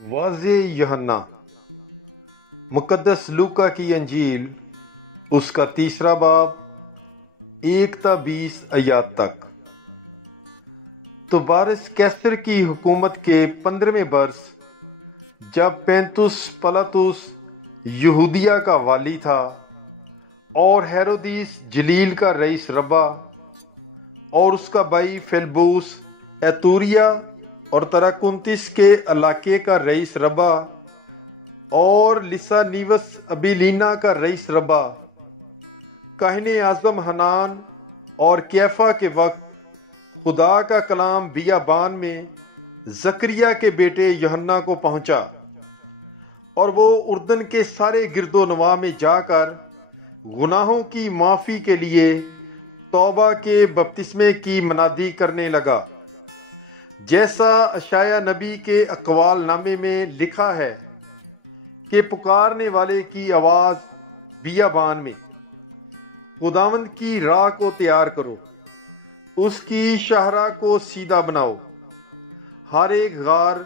واضح یوحنا مقدس لوکا کی انجیل اس کا 3 باب 1 تا 20 آیات تک۔ تو بارس کیسر کی حکومت کے 15ویں برس جب پینتوس پلاطس یہودیہ کا والی تھا اور ہیرودیس جلیل کا رئیس ربا اور اس کا بھائی فیلبوس ایتوریا اور تراکنتس کے علاقے کا رئیس ربا اور لسانیوس ابیلینا کا رئیس ربا، کاہن اعظم حنان اور کیفا کے وقت خدا کا کلام بیابان میں زکریا کے بیٹے یوحنا کو پہنچا، اور وہ اردن کے سارے گرد و نواح میں جا کر گناہوں کی معافی کے لیے توبہ کے بپتسمے کی منادی کرنے لگا، جیسا اشعیا نبی کے اقوال نامے میں لکھا ہے کہ پکارنے والے کی آواز بیابان میں، خداوند کی راہ کو تیار کرو، اس کی شاہراہ کو سیدھا بناؤ، ہر ایک غار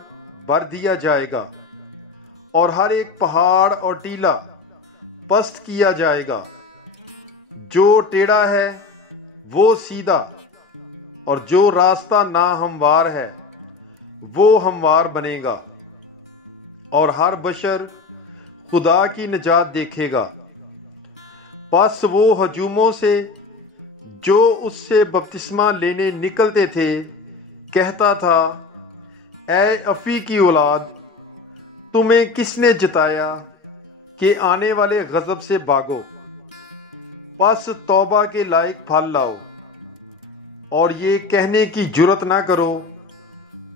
بھر دیا جائے گا اور ہر ایک پہاڑ اور ٹیلہ پست کیا جائے گا، جو ٹیڑھا ہے وہ سیدھا اور جو راستہ ناہموار ہے وہ ہموار بنے گا، اور ہر بشر خدا کی نجات دیکھے گا۔ پس وہ ہجوموں سے جو اس سے بپتسمہ لینے نکلتے تھے کہتا تھا، اے افی کی اولاد، تمہیں کس نے جتایا کہ آنے والے غضب سے بھاگو؟ پس توبہ کے لائق پھل لاؤ، اور یہ کہنے کی جرت نہ کرو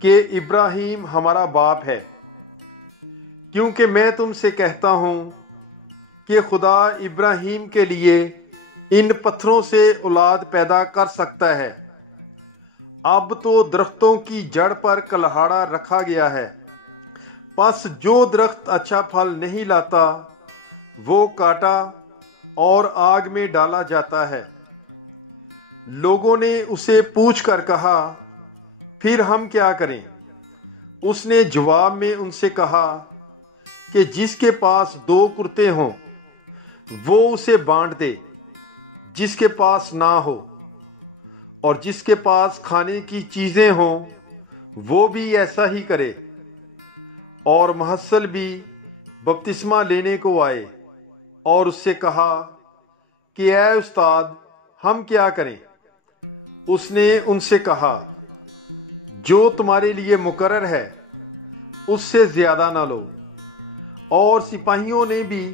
کہ ابراہیم ہمارا باپ ہے، کیونکہ میں تم سے کہتا ہوں کہ خدا ابراہیم کے لیے ان پتھروں سے اولاد پیدا کر سکتا ہے۔ اب تو درختوں کی جڑ پر کلہاڑا رکھا گیا ہے، پس جو درخت اچھا پھل نہیں لاتا وہ کاٹا اور آگ میں ڈالا جاتا ہے۔ لوگوں نے اسے پوچھ کر کہا، پھر ہم کیا کریں؟ اس نے جواب میں ان سے کہا کہ جس کے پاس 2 کرتے ہوں وہ اسے بانٹ دے، جس کے پاس نہ ہو، اور جس کے پاس کھانے کی چیزیں ہوں وہ بھی ایسا ہی کرے۔ اور محصل بھی بپتسمہ لینے کو آئے اور اس سے کہا کہ اے استاد، ہم کیا کریں؟ اس نے ان سے کہا، جو تمہارے لیے مقرر ہے اس سے زیادہ نہ لو۔ اور سپاہیوں نے بھی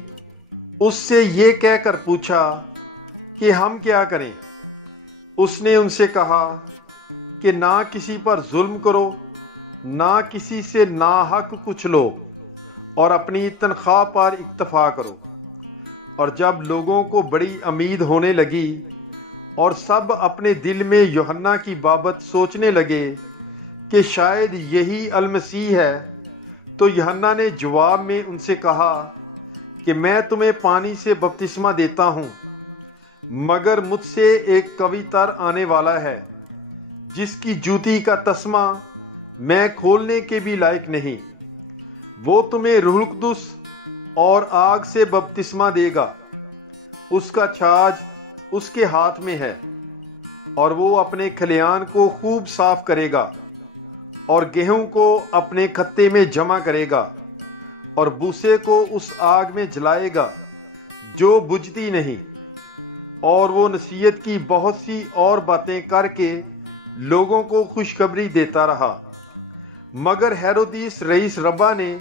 اس سے یہ کہہ کر پوچھا کہ ہم کیا کریں؟ اس نے ان سے کہا کہ نہ کسی پر ظلم کرو، نہ کسی سے ناحق کچھ لو، اور اپنی تنخواہ پر اکتفا کرو۔ اور جب لوگوں کو بڑی امید ہونے لگی اور سب اپنے دل میں یوحنا کی بابت سوچنے لگے کہ شاید یہی المسیح ہے، تو یوحنا نے جواب میں ان سے کہا کہ میں تمہیں پانی سے بپتسمہ دیتا ہوں، مگر مجھ سے ایک قوی تر آنے والا ہے جس کی جوتی کا تسمہ میں کھولنے کے بھی لائق نہیں۔ وہ تمہیں روح القدس اور آگ سے بپتسمہ دے گا، اس کا چھاج اس کے ہاتھ میں ہے، اور وہ اپنے کھلیان کو خوب صاف کرے گا اور گیہوں کو اپنے کھتے میں جمع کرے گا، اور بوسے کو اس آگ میں جلائے گا جو بجھتی نہیں۔ اور وہ نصیحت کی بہت سی اور باتیں کر کے لوگوں کو خوشخبری دیتا رہا۔ مگر ہیرودیس رئیس ربا نے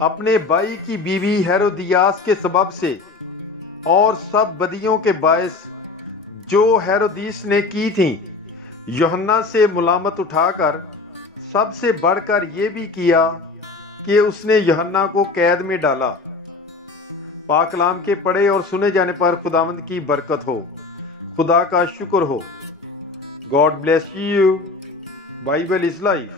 اپنے بھائی کی بیوی ہیرودیاس کے سبب سے اور سب بدیوں کے باعث جو ہیرودیس نے کی تھیں یوحنا سے ملامت اٹھا کر سب سے بڑھ کر یہ بھی کیا کہ اس نے یوحنا کو قید میں ڈالا۔ پاک کلام کے پڑھے اور سنے جانے پر خداوند کی برکت ہو، خدا کا شکر ہو۔ God bless you. Bible is life.